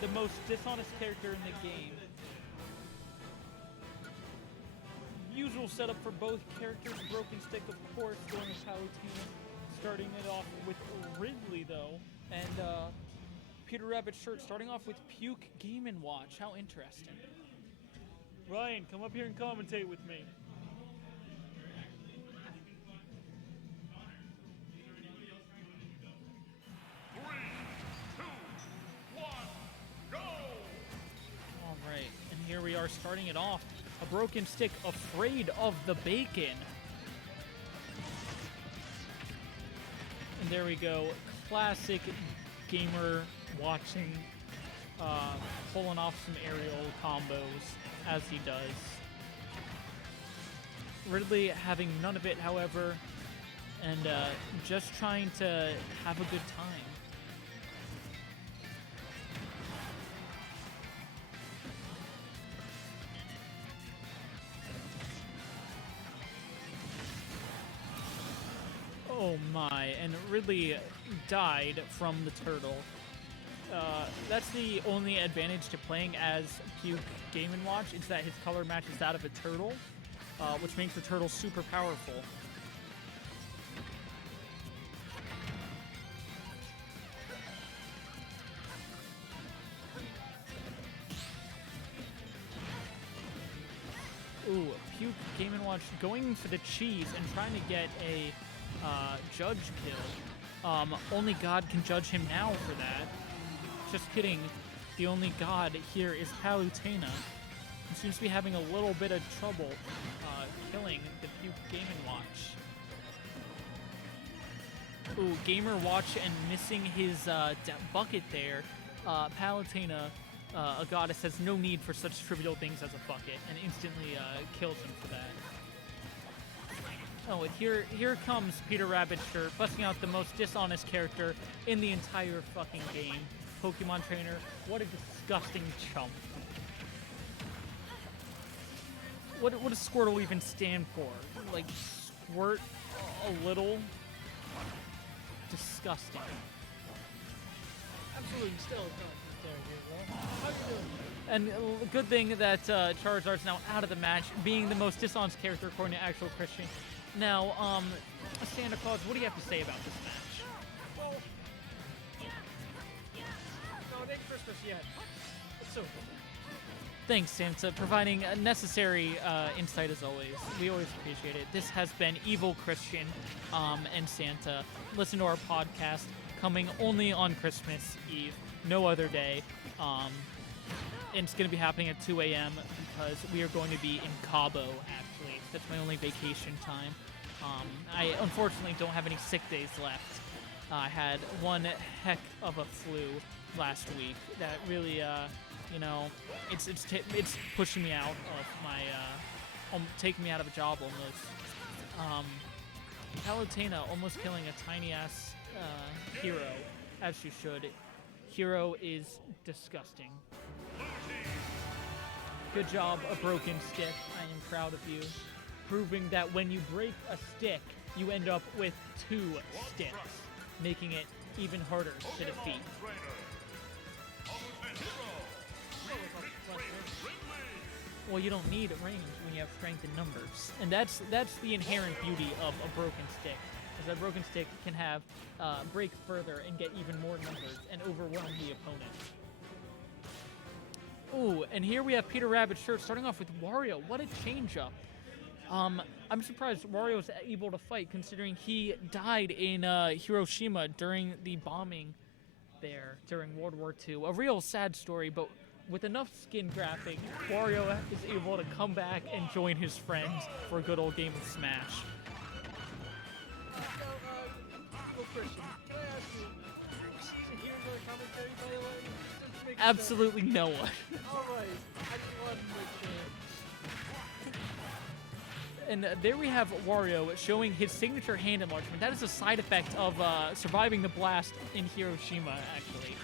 the most dishonest character in the game. Usual setup for both characters. Broken Stick, of course, going with Palutena. Starting it off with Ridley, though. And Peter Rabbit's shirt starting off with Puke Game & Watch. How interesting. Ryan, come up here and commentate with me. Alright, and here we are starting it off. A Broken Stick afraid of the bacon. And there we go. Classic gamer watching, pulling off some aerial combos as he does. Ridley having none of it, however, and just trying to have a good time. Oh my, and Ridley died from the turtle. That's the only advantage to playing as Puke Game & Watch, is that his color matches that of a turtle, which makes the turtle super powerful. Ooh, Puke Game & Watch going for the cheese and trying to get a judge kill. Only God can judge him now for that. Just kidding. The only God here is Palutena. He seems to be having a little bit of trouble killing the Puke Game & Watch. Ooh, Gamer Watch and missing his bucket there. Palutena, a goddess, has no need for such trivial things as a bucket and instantly kills him for that. Oh, and here comes Peter Rabbit's shirt, busting out the most dishonest character in the entire fucking game. Pokemon Trainer, what a disgusting chump. What does Squirtle even stand for? Like, squirt a little? Disgusting. Absolutely still not How you doing? And good thing that Charizard's now out of the match, being the most dishonest character according to actual Christian. Now, Santa Claus, what do you have to say about this match? Well, no, it ain't Christmas yet. It's soon. Thanks, Santa, providing a necessary insight as always. We always appreciate it. This has been Evil Christian and Santa. Listen to our podcast coming only on Christmas Eve, no other day. And it's going to be happening at 2 a.m. because we are going to be in Cabo, actually. That's my only vacation time. I unfortunately don't have any sick days left. I had one heck of a flu last week that really, it's pushing me out of my, taking me out of a job almost. Palutena almost killing a tiny-ass hero, as she should. Hero is disgusting. Good job, a Broken Stick. I am proud of you. Proving that when you break a stick, you end up with 2 sticks, making it even harder to defeat. Well, you don't need range when you have strength in numbers. And that's the inherent beauty of a Broken Stick, is that Broken Stick can have break further and get even more numbers and overwhelm the opponent. Ooh, and here we have Peter Rabbit's shirt starting off with Wario. What a change-up. I'm surprised Wario's able to fight considering he died in Hiroshima during the bombing there during World War II. A real sad story, but with enough skin graphic, Wario is able to come back and join his friends for a good old game of Smash. Well, Christian, can I ask you, to hear the commentary, by the way? Just to make Absolutely no one. All right, I just wanted to make sure. And there we have Wario showing his signature hand enlargement. That is a side effect of surviving the blast in Hiroshima, actually.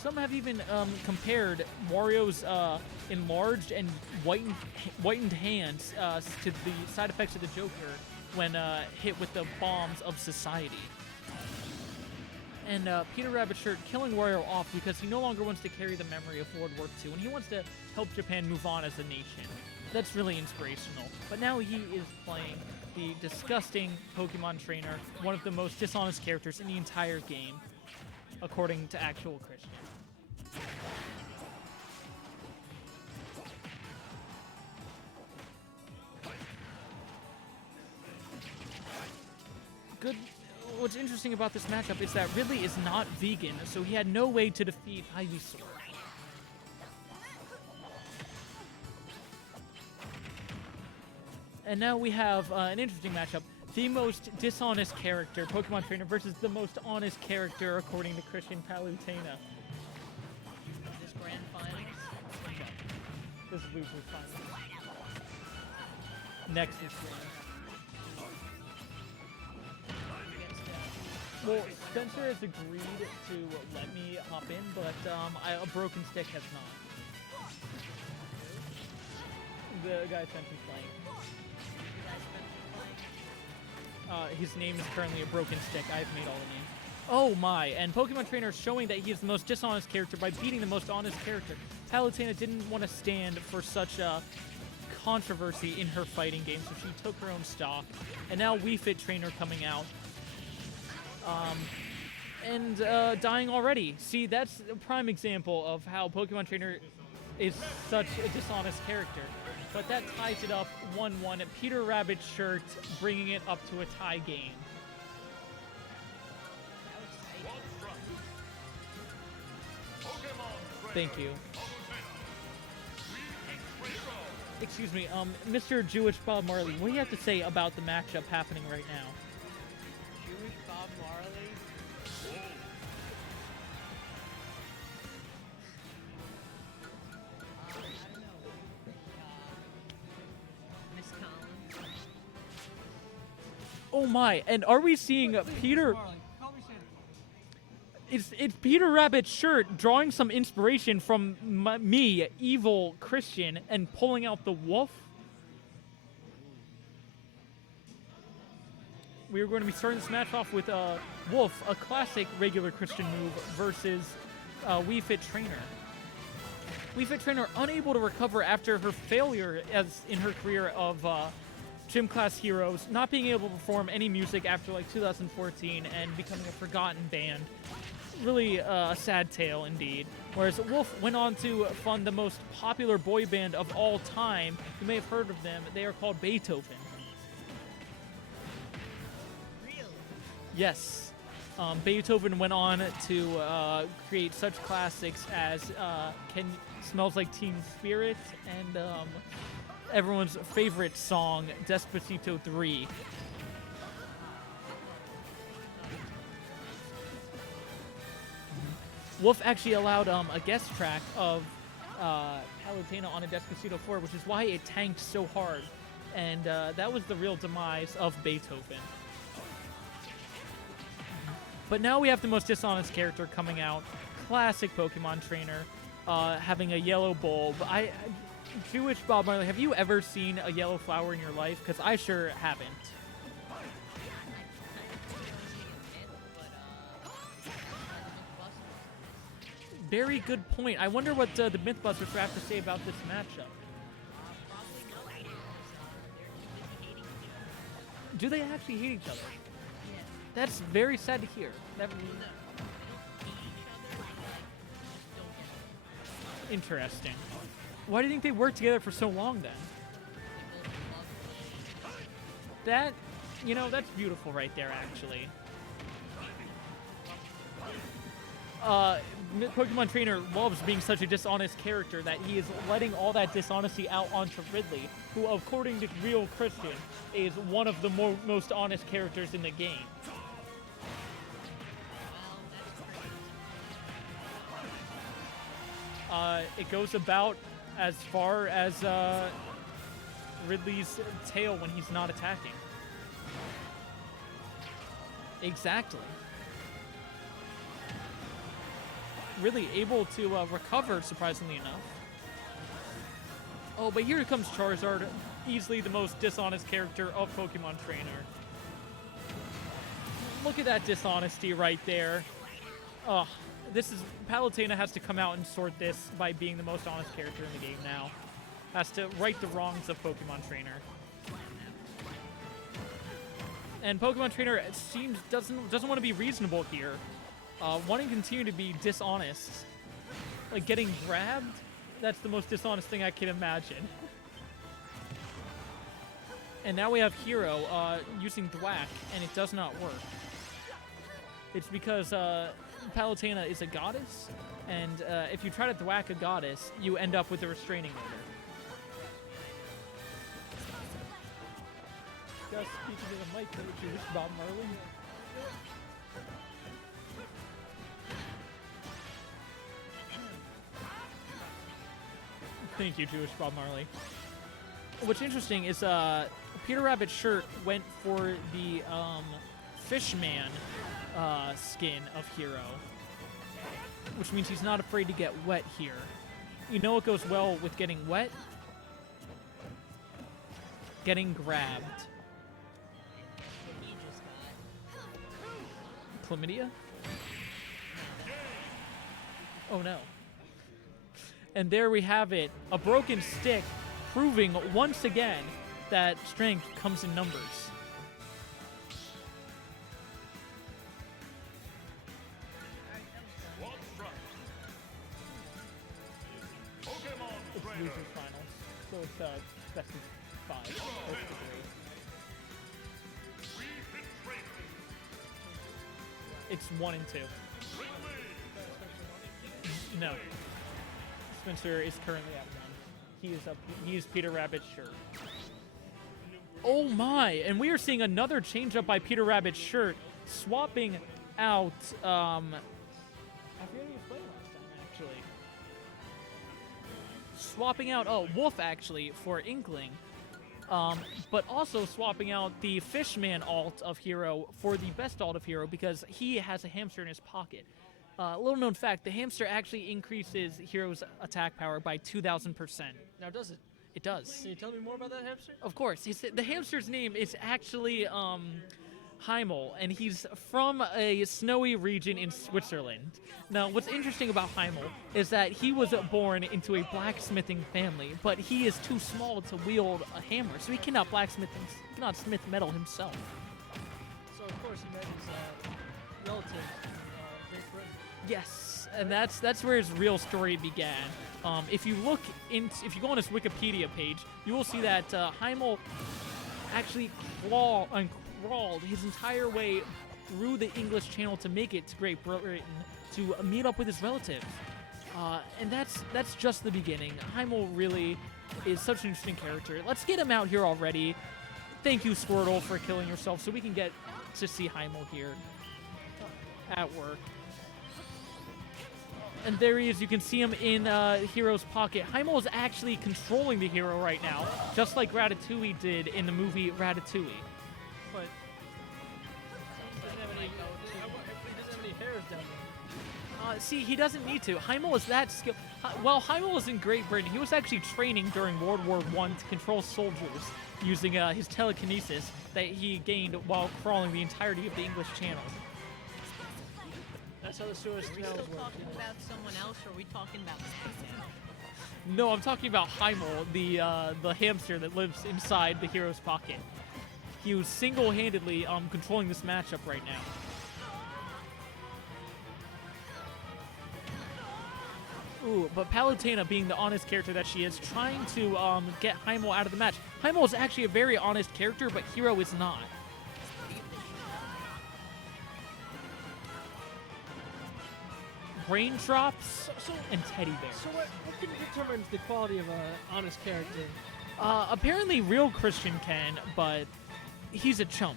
Some have even compared Wario's enlarged and whitened hands to the side effects of the Joker when hit with the bombs of society. And Peter Rabbit Shirt killing Wario off because he no longer wants to carry the memory of World War II, and he wants to help Japan move on as a nation. That's really inspirational. But now he is playing the disgusting Pokemon trainer, one of the most dishonest characters in the entire game, according to actual Christian. Good. What's interesting about this matchup is that Ridley is not vegan, so he had no way to defeat Ivysaur. And now we have an interesting matchup. The most dishonest character, Pokemon Trainer, versus the most honest character, according to Christian Palutena. This grand finals. This is Loser's Finals. Next is Trainer. Well, Spencer has agreed to let me hop in, but a broken stick has not. The guy Spencer's playing. His name is currently a broken stick. I've made all the names. Oh my, and Pokemon Trainer is showing that he is the most dishonest character by beating the most honest character. Palutena didn't want to stand for such a controversy in her fighting game, so she took her own stock. And now Wii Fit Trainer coming out. And dying already. See, that's a prime example of how Pokemon Trainer is such a dishonest character. But that ties it up 1-1. Peter Rabbit Shirt bringing it up to a tie game. Thank you. Excuse me, Mr. Jewish Bob Marley, what do you have to say about the matchup happening right now? Jewish Bob Marley. I don't know. Miss Collins. Oh my, and are we seeing Peter... Marley. Call me Santa. It's Peter Rabbit Shirt drawing some inspiration from me, evil Christian, and pulling out the wolf? We're going to be starting this match off with Wolf, a classic regular Christian move, versus Wii Fit Trainer. Wii Fit Trainer unable to recover after her failure as in her career of Gym Class Heroes, not being able to perform any music after like 2014 and becoming a forgotten band. Really a sad tale indeed. Whereas Wolf went on to fund the most popular boy band of all time. You may have heard of them. They are called Beethoven. Yes. Beethoven went on to create such classics as Smells Like Teen Spirit and everyone's favorite song, Despacito 3. Wolf actually allowed a guest track of Palutena on a Despacito 4, which is why it tanked so hard. And that was the real demise of Beethoven. But now we have the most dishonest character coming out. Classic Pokemon Trainer, having a yellow bulb. Jewish Bob Marley, have you ever seen a yellow flower in your life? Because I sure haven't. Very good point. I wonder what the Mythbusters have to say about this matchup. Do they actually hate each other? That's very sad to hear. Interesting. Why do you think they worked together for so long then? That's beautiful right there, actually. Pokemon Trainer loves being such a dishonest character that he is letting all that dishonesty out onto Ridley, who, according to Real Christian, is one of the most honest characters in the game. It goes about as far as Ridley's tail when he's not attacking. Exactly. Ridley able to recover, surprisingly enough. Oh, but here comes Charizard, easily the most dishonest character of Pokemon Trainer. Look at that dishonesty right there. Oh, Palutena has to come out and sort this by being the most honest character in the game now. Has to right the wrongs of Pokemon Trainer. And Pokemon Trainer doesn't want to be reasonable here. Wanting to continue to be dishonest. Like getting grabbed, that's the most dishonest thing I can imagine. And now we have Hero using Thwack, and it does not work. It's because Palutena is a goddess, and if you try to thwack a goddess, you end up with a restraining order. Just speaking to the mic, Jewish Bob Marley. Thank you, Jewish Bob Marley. What's interesting is Peter Rabbit's shirt went for the Fishman skin of Hero, which means he's not afraid to get wet here. You know what goes well with getting wet? Getting grabbed. Chlamydia? Oh no. And there we have it, a broken stick, proving once again that strength comes in numbers. It's losers finals, so it's best of 5, best of 3. It's 1 and 2. No. Spencer is currently at 1. He is Peter Rabbit's shirt. Oh my! And we are seeing another change up by Peter Rabbit's shirt, swapping out. I forget who he played last time, actually. Swapping out Wolf actually for Inkling, but also swapping out the Fishman alt of Hero for the best alt of Hero because he has a hamster in his pocket. Little known fact, the hamster actually increases Hero's attack power by 2,000%. Now, does it? It does. Can you tell me more about that hamster? Of course. The hamster's name is actually Heimel, and he's from a snowy region in Switzerland. Now, what's interesting about Heimel is that he was born into a blacksmithing family, but he is too small to wield a hammer, so he cannot smith metal himself. So, of course, he met his relative, Great Britain. Yes, and that's where his real story began. If you go on his Wikipedia page, you will see that Heimel actually crawled his entire way through the English Channel to make it to Great Britain to meet up with his relatives. And that's just the beginning. Heimel really is such an interesting character. Let's get him out here already. Thank you, Squirtle, for killing yourself so we can get to see Heimel here at work. And there he is. You can see him in Hero's pocket. Heimel is actually controlling the Hero right now, just like Ratatouille did in the movie Ratatouille. But he doesn't have any hairs down there. See, he doesn't need to. Heimel is that skilled. Well, Heimel was in Great Britain. He was actually training during World War I to control soldiers using his telekinesis that he gained while crawling the entirety of the English Channel. That's how the Suez Are we Canal still works. talking about someone else, or are we talking about Scion? No, I'm talking about Heimel, the hamster that lives inside the Hero's pocket. He was single-handedly controlling this matchup right now. Ooh, but Palutena, being the honest character that she is, trying to get Heimel out of the match. Heimel is actually a very honest character, but Hero is not. Raindrops and teddy bears. So what can determine the quality of an honest character? Apparently real Christian can, but he's a chump.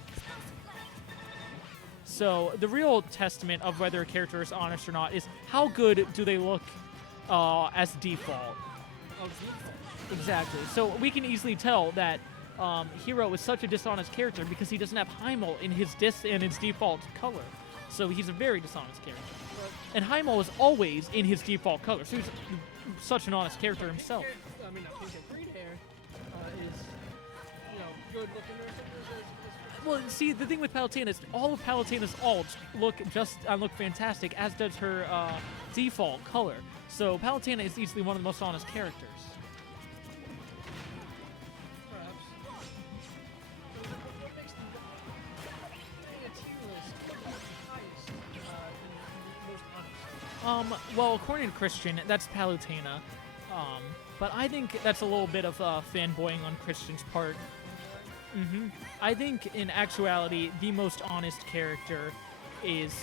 So the real testament of whether a character is honest or not is how good do they look as default. Oh, default. Exactly. So we can easily tell that Hero is such a dishonest character because he doesn't have Heimel in his default color. So he's a very dishonest character. And Heimel is always in his default color, so he's such an honest character himself. I mean, he can get green good looking or something? Well, see, the thing with Palutena is all of Palutena's alts look fantastic, as does her default color. So Palutena is easily one of the most honest characters. Perhaps. So what makes the a tier list highest and most honest? Well, according to Christian, that's Palutena. But I think that's a little bit of fanboying on Christian's part. I think, in actuality, the most honest character is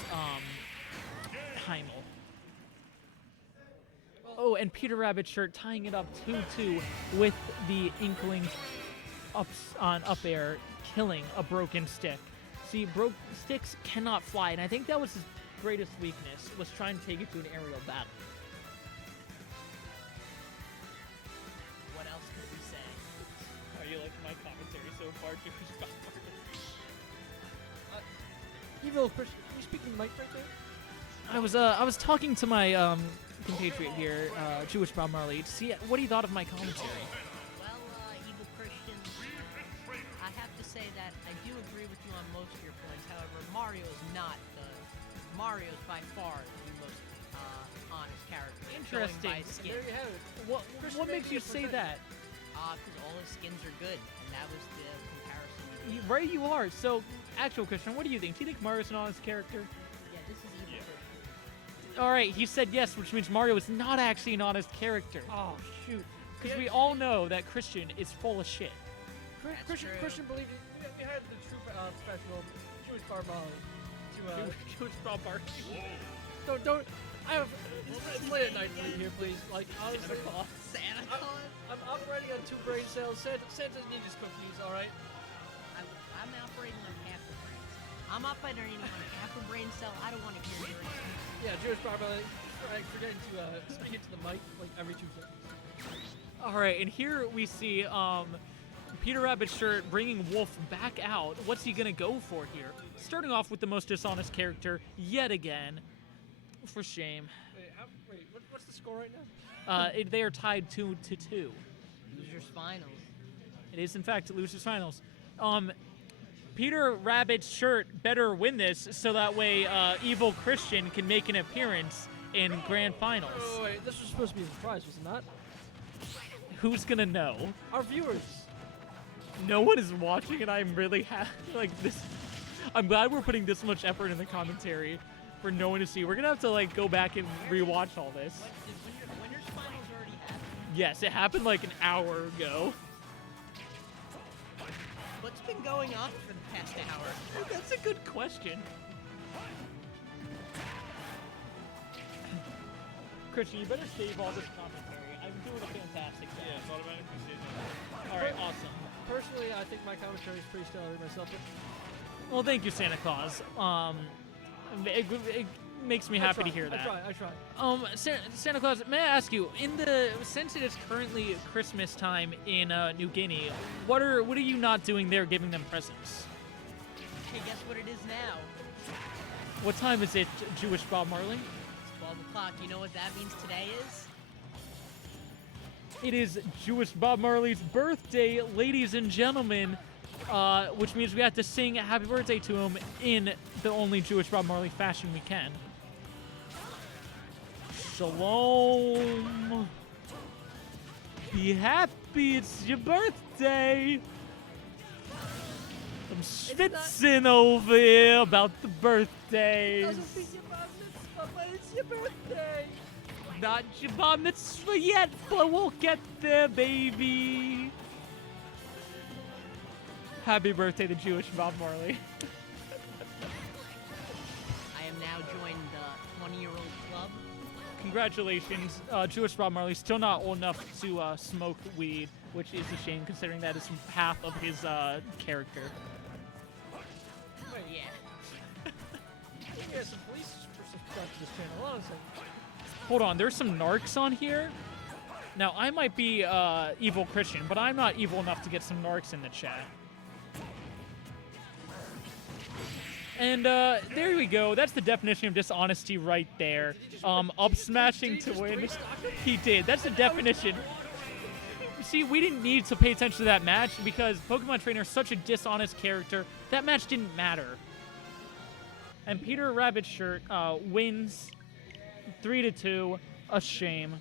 Heimel. Oh, and Peter Rabbit shirt tying it up 2-2 with the Inkling up air, killing a broken stick. See, sticks cannot fly, and I think that was his greatest weakness, was trying to take it to an aerial battle. What else could we say? Are you liking my commentary so far, Jewish Bob Evil Christian, can you speak in the mic right there? I was talking to my compatriot here, Jewish Bob Marley, to see what he thought of my commentary. Well, Evil Christian, I have to say that I do agree with you on most of your points. However, Mario is by far the most honest character. Interesting. Going by skin. There you have it. What makes you say that? Because all his skins are good, and that was the comparison we did. Right, you are. So, actual Christian, what do you think? Do you think Mario's an honest character? Yeah, this is Evil Christian. All right, he said yes, which means Mario is not actually an honest character. Oh, shoot. Because we all know that Christian is full of shit. Christian believed it. We had the true professional Jewish Barbaro to Jewish Bob Marley. don't. I have. It's late at night for you here, please. Like, honestly, Santa Claus? I'm already on 2 brain cells. Santa's ninjas cookies, all right. I'm operating on half a brain cell. I'm operating on half a brain cell. I don't want to hear your excuse. Yeah, Jewish Barbaro. Forgetting to speak into the mic like every 2 seconds. All right, and here we see Peter Rabbit shirt bringing Wolf back out. What's he gonna go for here? Starting off with the most dishonest character yet again. For shame. What's the score right now? They are tied 2-2. Losers finals. It is, in fact, losers finals. Peter Rabbit's shirt better win this, so that way Evil Christian can make an appearance in grand finals. Oh, wait, this was supposed to be a surprise, was it not? Who's gonna know? Our viewers. No one is watching, and I'm really like this. I'm glad we're putting this much effort in the commentary for no one to see. We're gonna have to like go back and rewatch all this. Did winners finals already happen? Yes, it happened like an hour ago. What's been going on for the past hour? That's a good question. Christian, you better save all this commentary. I'm doing a fantastic job. Yeah, it's automatically saved. All right, awesome. Personally, I think my commentary is pretty stellar myself. Well, thank you, Santa Claus. It makes me happy to hear that. I try. Santa Claus, may I ask you, since it is currently Christmas time in New Guinea, what are you not doing there, giving them presents? Hey, guess what it is now? What time is it, Jewish Bob Marley? It's 12 o'clock. You know what that means today is? It is Jewish Bob Marley's birthday, ladies and gentlemen, which means we have to sing happy birthday to him in the only Jewish Bob Marley fashion we can. Shalom. Be happy, it's your birthday. I'm schwitzing over here about the birthdays. It's your birthday. Not your bar mitzvah yet, but we'll get there, baby. Happy birthday to Jewish Bob Marley. I am now joined the 20-year-old club. Congratulations, Jewish Bob Marley. Still not old enough to smoke weed, which is a shame considering that is half of his character. Wait, Yeah. yeah, some police stuff to this channel. Hold on a second. Hold on, there's some narcs on here. Now, I might be evil Christian, but I'm not evil enough to get some narcs in the chat. And there we go. That's the definition of dishonesty right there. Up smashing to win. He did. That's the definition. see, we didn't need to pay attention to that match because Pokemon Trainer is such a dishonest character. That match didn't matter. And Peter Rabbit Shirt wins 3-2. A shame.